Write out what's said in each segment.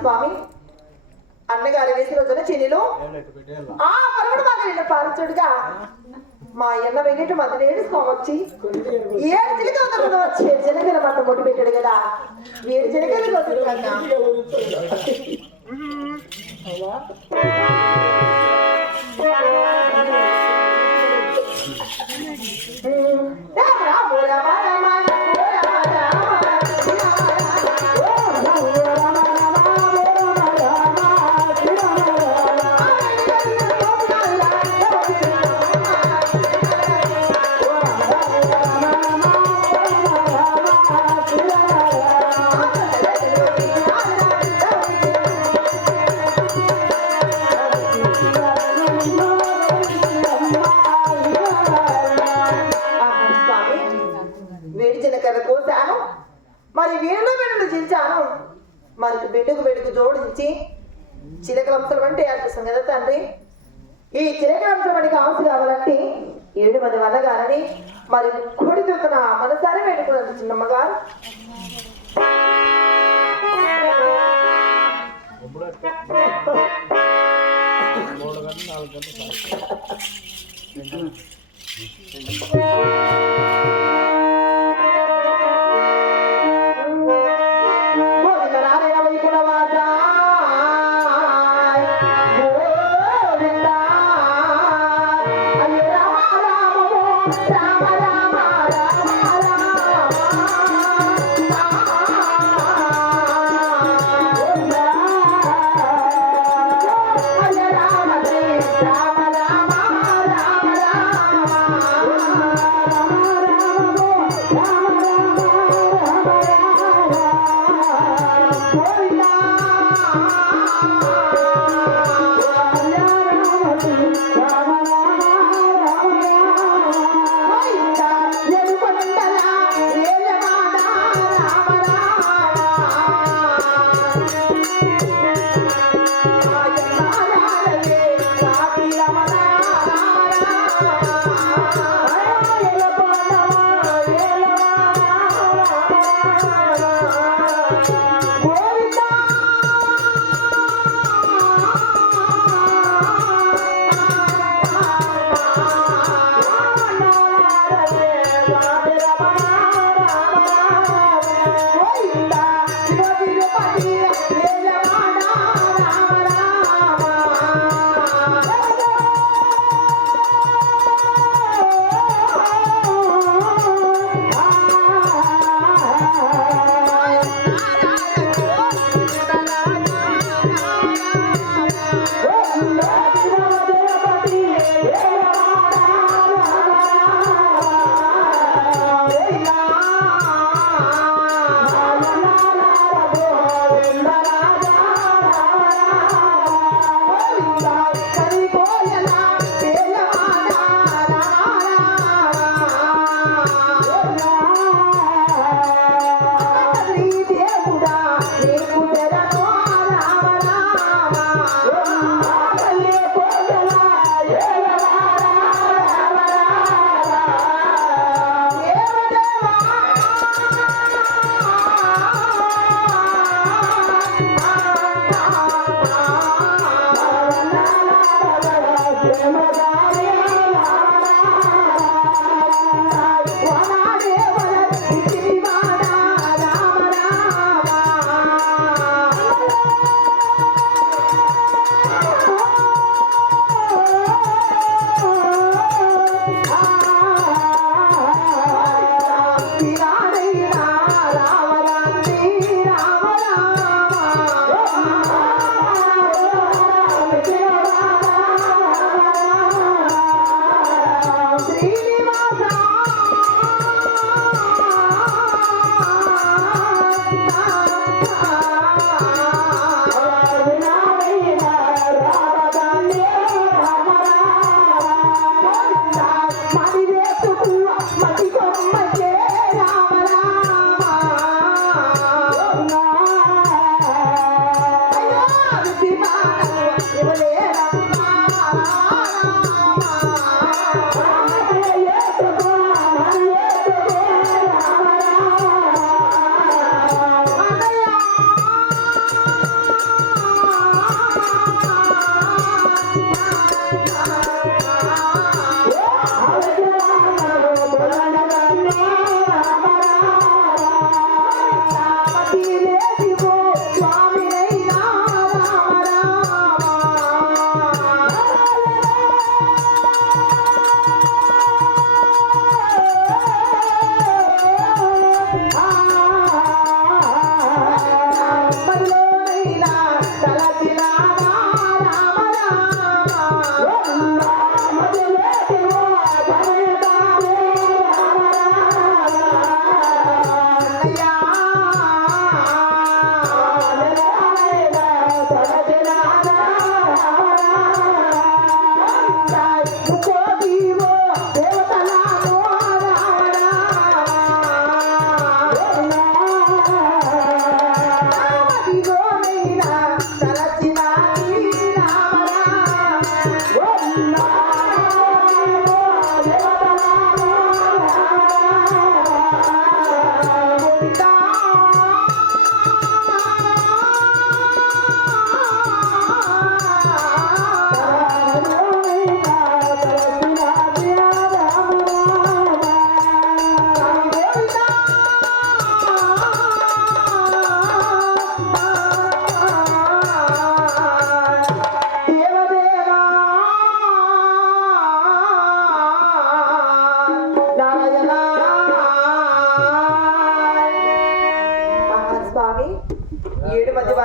స్వామి అన్నగారి వేసిన రోజున చిన్నిలు పరుగుడు బాగా నిన్న పారచుడుగా మా అన్న వెళ్ళినట్టు మధ్య ఏడుకోవచ్చి ఏడు చిలిక వచ్చి జనగల మంట మొట్టు పెట్టాడు కదా ఏడు జనగలు మరి వీణలో బిడ్డలు చించాను మరి బిడ్డకు జోడించి చిలకలంశం అంటే అర్థం కదా తండ్రి ఈ చిలకలంశం అని కావాల్సి కావాలంటే 7 మంది వల్లగారని మరి కోడి చూపున మనసారి వేడుకున్నారు చిన్నమ్మగారు రామ రామ రామ రామ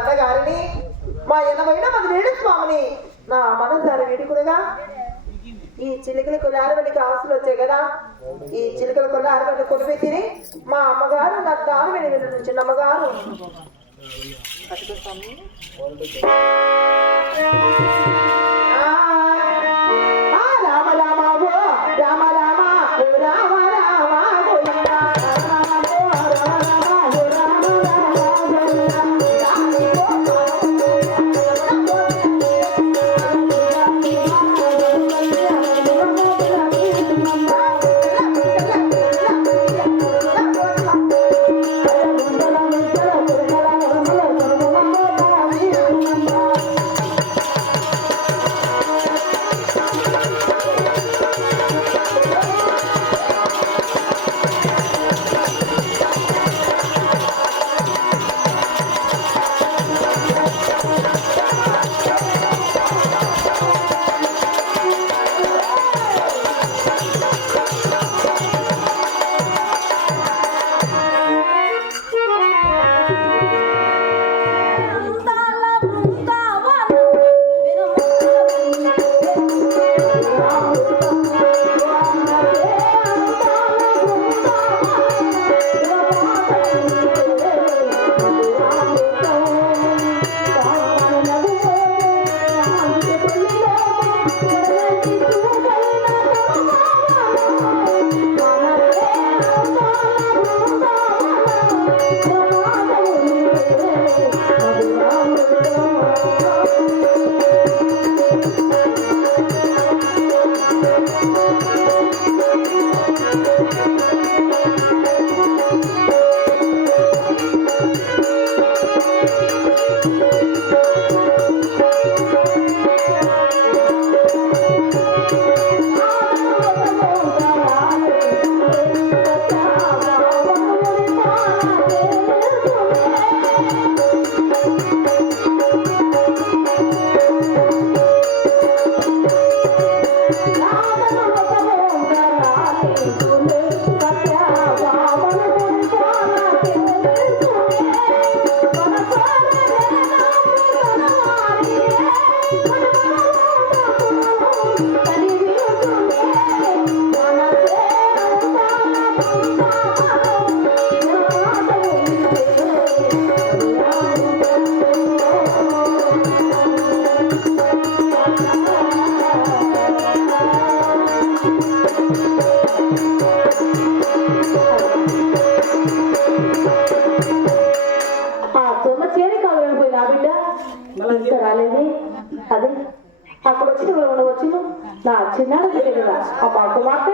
అన్నగారిని మా 80 మంది వేడు స్వామిని నా మనసారి వేడుకునగా ఈ చిలుకల కొల్లారబడికి ఆస్తులు వచ్చాయి కదా, ఈ చిలుకల కొల్లారబడి కొనిపెట్టిని మా అమ్మగారు నా దాని వెళ్ళి నుంచి అమ్మగారు రామ రామ రామ రామ రామ రామ రాలేదే అదే అక్కడ వచ్చి వచ్చి నా చిన్నాడు కదా ఆ పాట మాట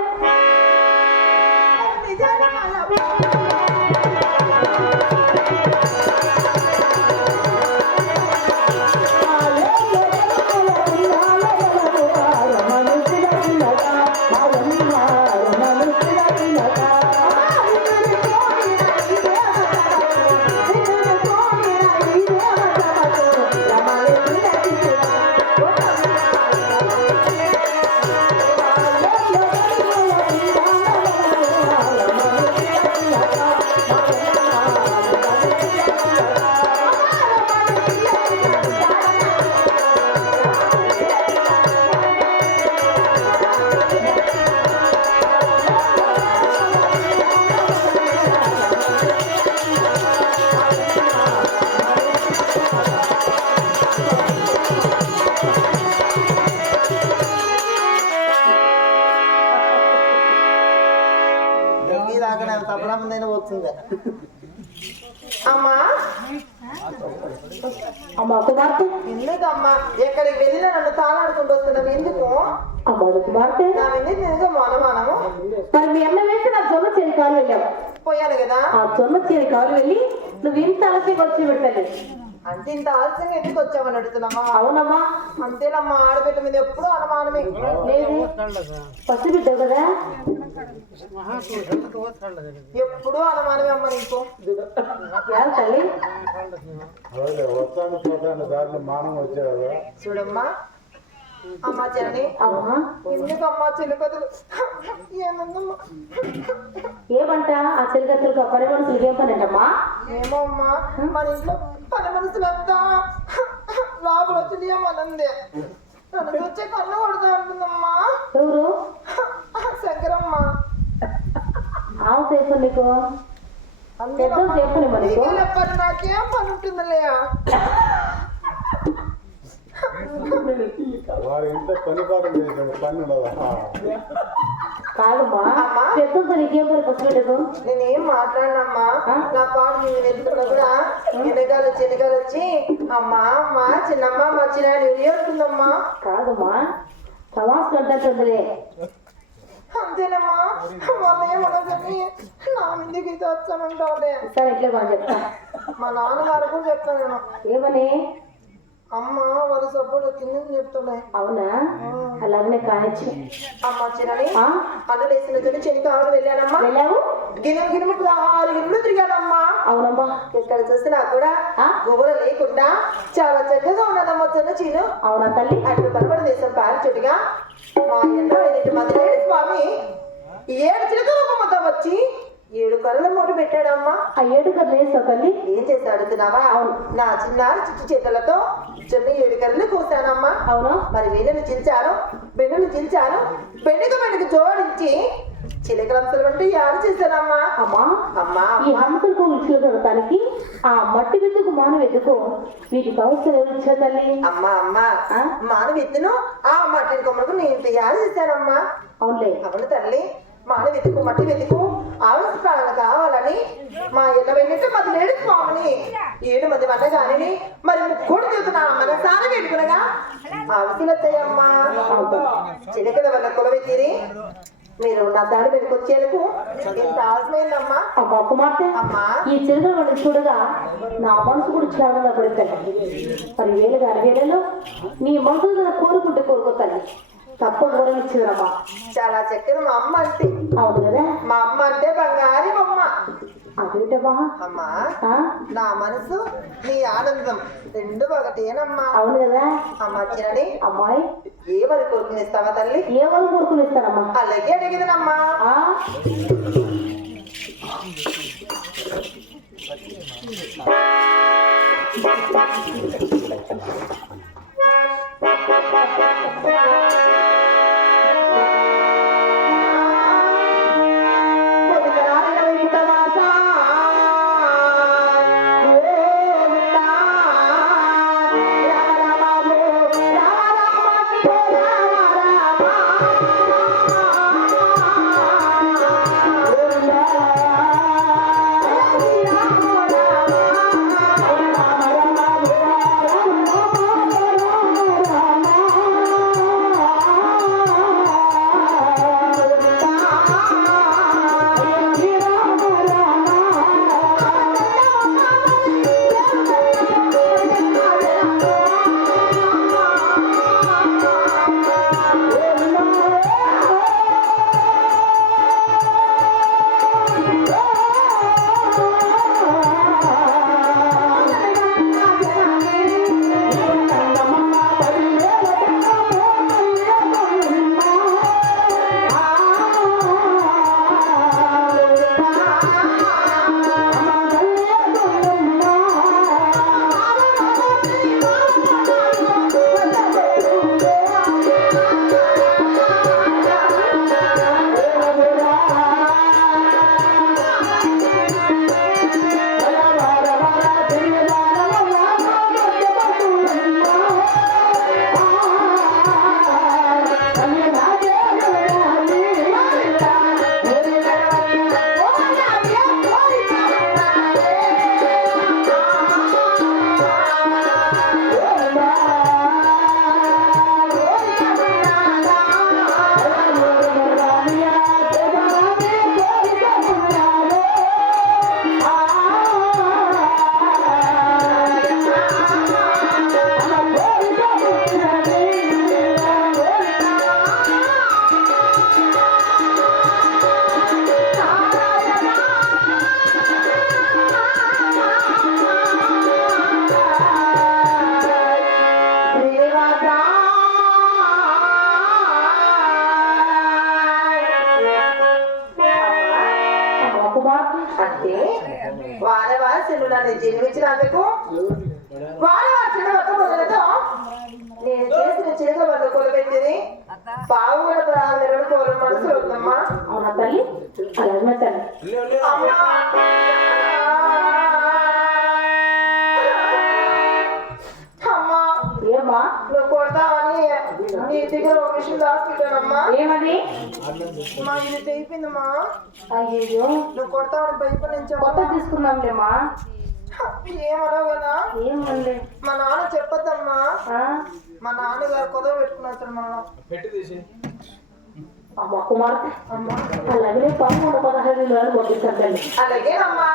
అమ్మా అమ్మా కుమార్తె ఎందుకమ్మా ఎక్కడికి వెళ్ళినా నన్ను తాళాడుకుంటూ వస్తున్నావు ఎందుకు అమ్మా కుమార్తె ఎందుకు మనమానము మరి మీ అన్న వేసి నా జొన్న చేరి కాలు వెళ్ళావు పోయాను కదా ఆ జొన్న చేరి కాలు వెళ్ళి నువ్వు ఇంత ఆలస్యం వచ్చి పెట్టాలి అంటే ఇంత ఆలస్యంగా ఎందుకు వచ్చావని అడుగుతున్నామా అవునమ్మా అంతేనమ్మా ఆడబిడ్డ మీద ఎప్పుడు అనుమానమే లేదు పసిబిడ్డ కదా ఎప్పుడు అనుమానమే అమ్మ నీకు తల్లి చూడమ్మా అమ్మా జనని అమ్మా ఎందుకమ్మా చిలుకతులు ఏమందమ్మా ఏమంట ఆ చిలకత్తులకు పని మనుషులకి ఏం పని అంటమ్మా? ఏమో అమ్మా మన ఇంట్లో పని మనుషులంతా లోపల వచ్చి ఏమనంది నన్ను వచ్చే కన్ను కొడతా ఉంటుందమ్మా. ఎవరు? శంకరమ్మ. ఆవు సేపు నీకు సేపు మనకు నాకేం పని ఉంటుందిలే. కాదమ్మా పెద్దతో నీకేం పని పసి పెట్టదు? నేనేం మాట్లాడినమ్మా నా పాటు నేను వెళ్తున్నా కూడా ఎనగాలు చెనగాలు వచ్చి అమ్మా అమ్మా చిన్నమ్మ మా చిన్న ఏడుతుందమ్మా. కాదమ్మా సమాస్ అంటుందిలే. అంతేనమ్మా వాళ్ళు ఏమనగాని నా ముందుకి ఇది వచ్చానంటావులే. సరే ఎట్లే బాగా చెప్తా. మా నాన్నగారు కూడా చెప్తాను నేను. ఏమని? అమ్మ వాళ్ళు సపోర్ట్ వచ్చిందని చెప్తున్నా. అవునా? అలాగనే కానిచ్చి అమ్మ చిన్నని అన్ను లేసిన చెని కావాలి వెళ్ళానమ్మా. వెళ్ళావు? గిన్నె గిన్నె 6 గిన్నెలు తిరిగానమ్మా. అవునమ్మా. ఎక్కడ చూసినా కూడా గుబుర లేకుండా చాలా చక్కగా ఉన్నదమ్మా చిన్న చీను. అవునా తల్లి? అటు బలపడి దేశం పారి చెట్టుగా మా ఎండ మధురేడు స్వామి 7 చిలక రూపంతో వచ్చి 7 కర్రల మూట పెట్టాడమ్మా. ఆ 7 కర్రలు వేసా తల్లి? ఏం చేసి అడుగుతున్నావా? అవును నా చిన్నారి చిచ్చు చేతులతో చిన్న 7 కర్రలు కోసానమ్మా. అవును మరి వీళ్ళని చించాను బెన్నులు చించాను బెన్నుకు జోడించి చిలకలంసలు అంటే యారు చేశానమ్మా. అమ్మా అమ్మా ఈ హంసలకు ఉచ్చులు దొరకడానికి ఆ మట్టి వెతుకు మాను వెతుకు వీటికి అవసరం ఏమిచ్చా తల్లి? అమ్మా అమ్మా మాను వెతును ఆ మట్టి కొమ్మలకు నేను తయారు చేశానమ్మా. అవునులే. అవును తల్లి మాను వెతుకు మట్టి వెతుకు ఆవిడ ప్రాణాలు కావాలని మా 80 మధులేడు స్వామిని 7 మంది వండగాని మరి ముక్కోడు చూస్తున్నా మనసారి వేడుకునగా ఆవిసిలత్తయ్యమ్మా చిలకల వల్ల కొలవి తీరి మీరు నా దాడి మీదకి వచ్చేందుకు ఇంత ఆశమైందమ్మా. అమ్మా కుమార్తె అమ్మా ఈ చిరుగ వాడిని చూడగా నా మనసు కూడా చాలా పడుతుంది. మరి వేలలో నీ మనసు కోరుకుంటే కోరుకోతాను తప్ప గౌరవం ఇచ్చిందమ్మా. చాలా చక్కని మా అమ్మ అంటే. అవును కదా? మా అమ్మ అంటే బంగారి అమ్మ. అదేటమ్మా? అమ్మా నా మనసు నీ ఆనందం 2 ఒకటేనమ్మా. అవును కదా? అమ్మా చిరని అమ్మాయి ఏ వరకు కోరుకునిస్తావా తల్లి? ఏ వరకు కోరుకునిస్తానమ్మా? అలాగే అడిగిదనమ్మా. నన్ను జన్మించినందుకు వారి చిన్న ఒక్క మొదలతో నేను చేసిన చిలుకల వల్ల కొలబెట్టింది బాగున్న ప్రాణులను కోర మనసులో ఉందమ్మా. అవునా తల్లి? అలాగే తల్లి. అమ్మా అమ్మా ఏమా నువ్వు కొడతావని నీ దగ్గర ఒక విషయం దాచుకుంటానమ్మా. ఏమది? మా ఇది తెగిపోయిందమ్మా. అయ్యో నువ్వు కొడతావని భయపడి కొత్త తీసుకుందాంలేమ్మా. ఏమన్నావు కదా ఏమండి? మా నాన్న చెప్పొద్దమ్మా. మా నాన్నగారు కొదవ పెట్టుకున్నారమ్మా. అమ్మ కుమార్తె అలాగే 13-15 పంపిస్తాను తల్లి. అలాగేనమ్మా.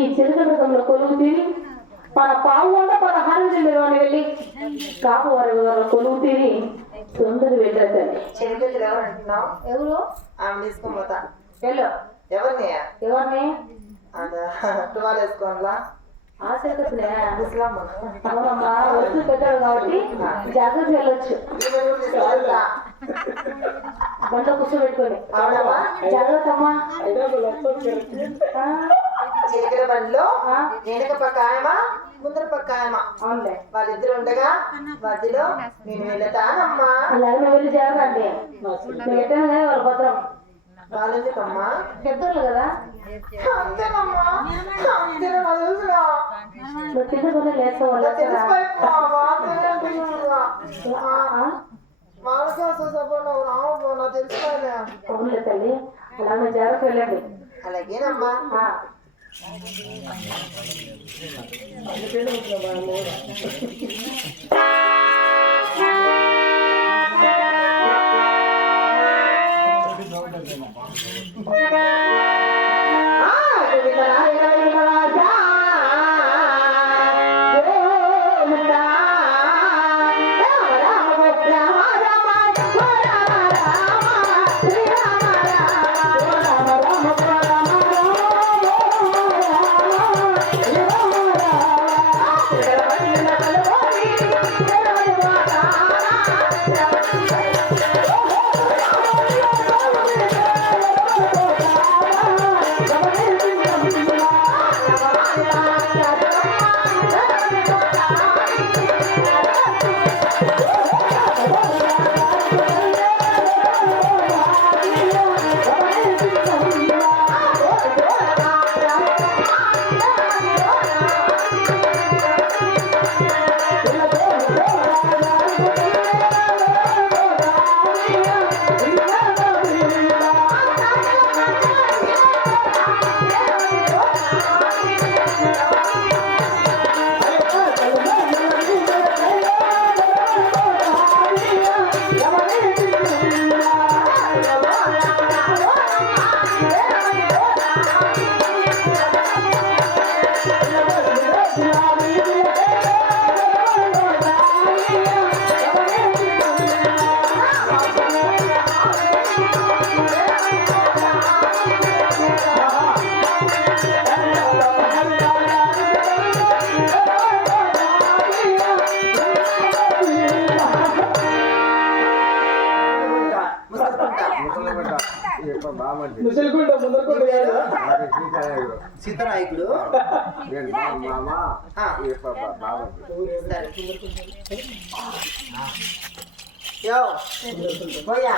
ఈ చిరుతలో కొలువు తీరి మన 16 జిల్లాలో వెళ్ళి కాపు వారి కొలువు తీరి తొందర వెళ్ళాలి. చెరుకు ఎవరు అంటున్నావు? ఎవరు? ఆమె తీసుకొని పోతా. వెళ్ళు. ఎవరిని? ఎవరిని? టువాలు వేసుకోవాలా? ఆశకతులే. ముస్లాం అవునమ్మా, వస్తు పెట్టాడు కాబట్టి జాగ్రత్త వెళ్ళొచ్చు. బండ కూర్చోబెట్టుకొని. అవునమ్మా, జాగ్రత్త అమ్మా. చిలకల బండిలో వెనక పక్క ఆయమా ముందర పక్క ఆయమా అవునులే, వాళ్ళిద్దరు ఉండగా మధ్యలో నేను వెళ్తానమ్మా. అలాగే వెళ్ళి జాగ్రత్త. ఎట్టాను కానీ వాళ్ళ భద్రం. వాళ్ళెందుకమ్మా? పెద్దోళ్ళు కదా. అంతేనమ్మా, అంతేనా తెలుసుగా. నువ్వు తినకుండా లేస్తావు. అవునులే తల్లి, అలాగే జాగ్రత్త వెళ్ళండి. అలాగేనమ్మా. Thank you. బాగుంది ముసలికుంట ముందరకుంట కాదు సీతానాయకుడు నేను మామ బాగుంది సరే యో పోయా